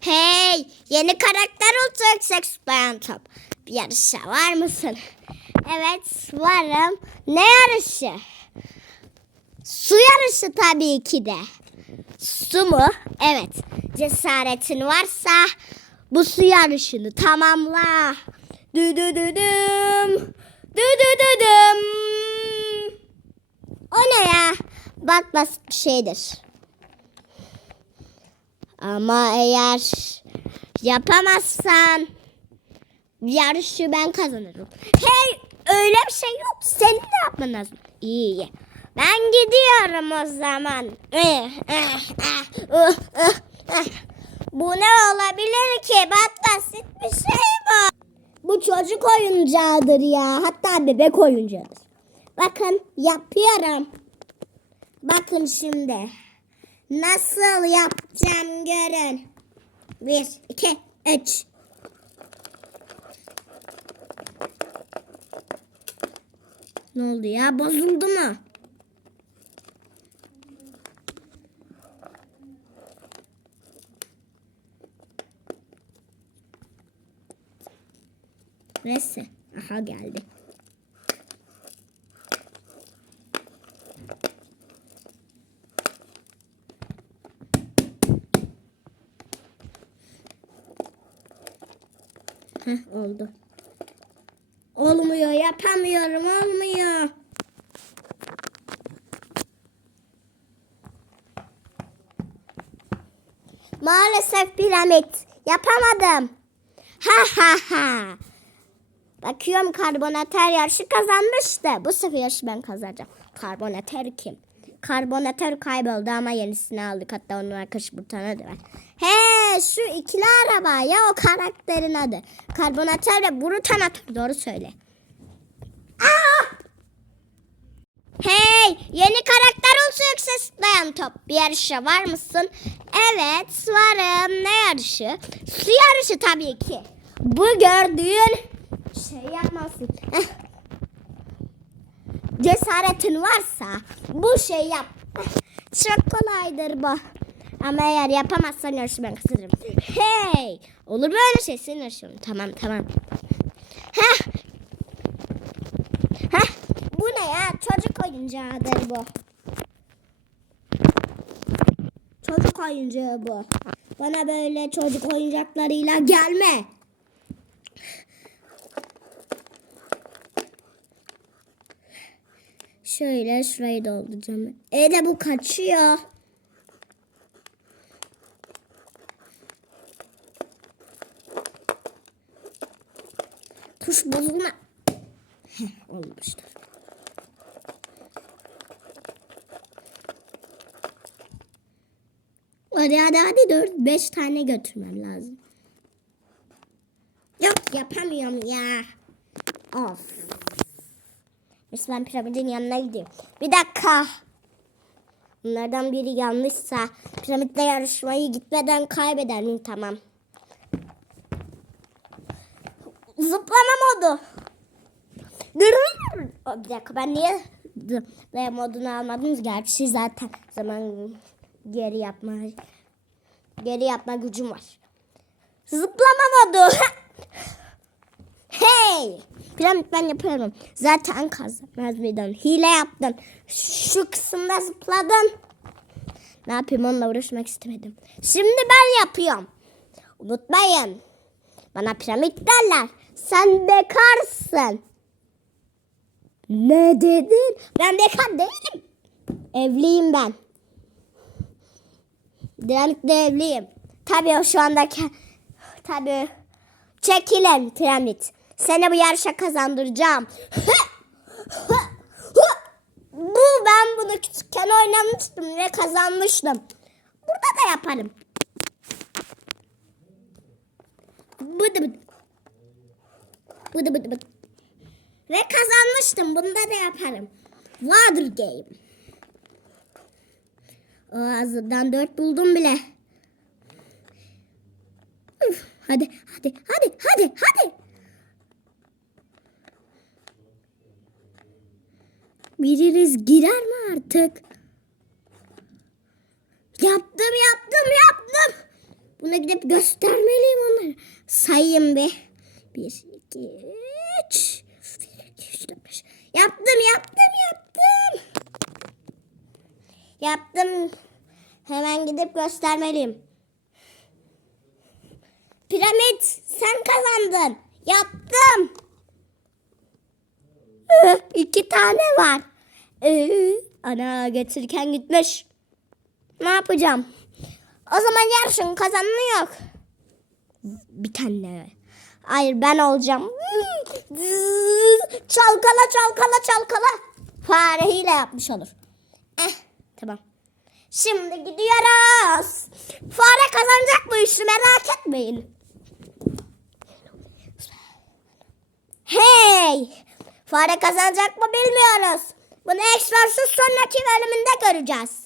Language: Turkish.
Hey, yeni karakter olacak Sex Top. Bir yarışa var mısın? Evet, varım. Ne yarışı? Su yarışı tabii ki de. Su mu? Evet. Cesaretin varsa bu su yarışını tamamla. Dü dü dü düm. Dü dü dü düm. O ne ya? Bak basit bir şeydir. Ama eğer yapamazsan yarışı ben kazanırım. Hey öyle bir şey yok. Senin de yapman lazım. İyi iyi. Ben gidiyorum o zaman. Eh, eh, eh. Bu ne olabilir ki? Bak basit bir şey bu. Bu çocuk oyuncağıdır ya. Hatta bebek oyuncağıdır. Bakın yapıyorum. Bakın şimdi. Nasıl yapacağım görün. Bir, iki, üç. Ne oldu ya? Bozuldu mu? Neyse. Aha geldi. Heh, oldu. Olmuyor, yapamıyorum, olmuyor. Maalesef piramit. Yapamadım. Ha ha ha. Bakıyorum karbonater yarışı kazanmıştı. Bu sefer yarışı ben kazanacağım. Karbonater kim? Karbonater kayboldu ama yenisini aldık. Hatta onun arkadaşı bir tane de var. He şu ikili araba ya o karakterin adı. Karbonater ve brutanatör doğru söyle. Aa! Hey yeni karakter olsa yoksa zıplayan top. Bir yarışa var mısın? Evet varım. Ne yarışı? Su yarışı tabii ki. Bu gördüğün şey yapmasın. Cesaretin varsa bu şey yap. Çok kolaydır bu. Ama eğer yapamazsan yarışı ben kazanırım. Hey! Olur mu öyle şey? Senin yarışın. Tamam tamam. Heh. Heh. Bu ne ya? Çocuk oyuncağıdır bu. Çocuk oyuncağı bu. Bana böyle çocuk oyuncaklarıyla gelme. Şöyle şurayı dolduracağım. E de bu kaçıyor. Tuş bozulma. Heh, olmuştur. Hadi hadi hadi dört beş tane götürmem lazım. Yok yapamıyorum ya. Of. Neyse ben piramidin yanına gidiyorum. Bir dakika. Bunlardan biri yanlışsa piramitle yarışmayı gitmeden kaybeder miyim? Tamam. Zıplama modu. Bir dakika ben niye zıplama modunu almadım? Gerçi zaten zaman geri yapma geri yapma gücüm var. Zıplama modu. hey! Piramit ben yapıyorum. Zaten kazanmaz mıydın? Hile yaptın. Şu kısımda zıpladın. Ne yapayım onunla uğraşmak istemedim. Şimdi ben yapıyorum. Unutmayın. Bana piramit derler. Sen bekarsın. Ne dedin? Ben bekar değilim. Evliyim ben. Piramitle evliyim. Tabii şu andaki... Tabii. Çekilen piramit. Seni bu yarışa kazandıracağım. bu ben bunu küçükken oynamıştım ve kazanmıştım. Burada da yaparım. Bıdı bıdı. Bıdı bıdı bıdı. Ve kazanmıştım. Bunda da yaparım. Water Game. O ağzından dört buldum bile. Üf, hadi, hadi, hadi, hadi, hadi. Biriniz girer mi artık? Yaptım, yaptım, yaptım. Buna gidip göstermeliyim onları. Sayayım bir. Bir, iki, üç. Bir, iki, üç, dört, beş. Yaptım, yaptım, yaptım. Yaptım. Hemen gidip göstermeliyim. Piramit sen kazandın. Yaptım. İki tane var. Ee, ana getirirken gitmiş. Ne yapacağım? O zaman yarışın kazananı yok. Bir tane. Hayır ben olacağım. Çalkala çalkala çalkala. Fare hile yapmış olur. Eh tamam. Şimdi gidiyoruz. Fare kazanacak bu işi merak etmeyin. Hey! Fare kazanacak mı bilmiyoruz. Bunu Exorcist sonraki bölümünde göreceğiz.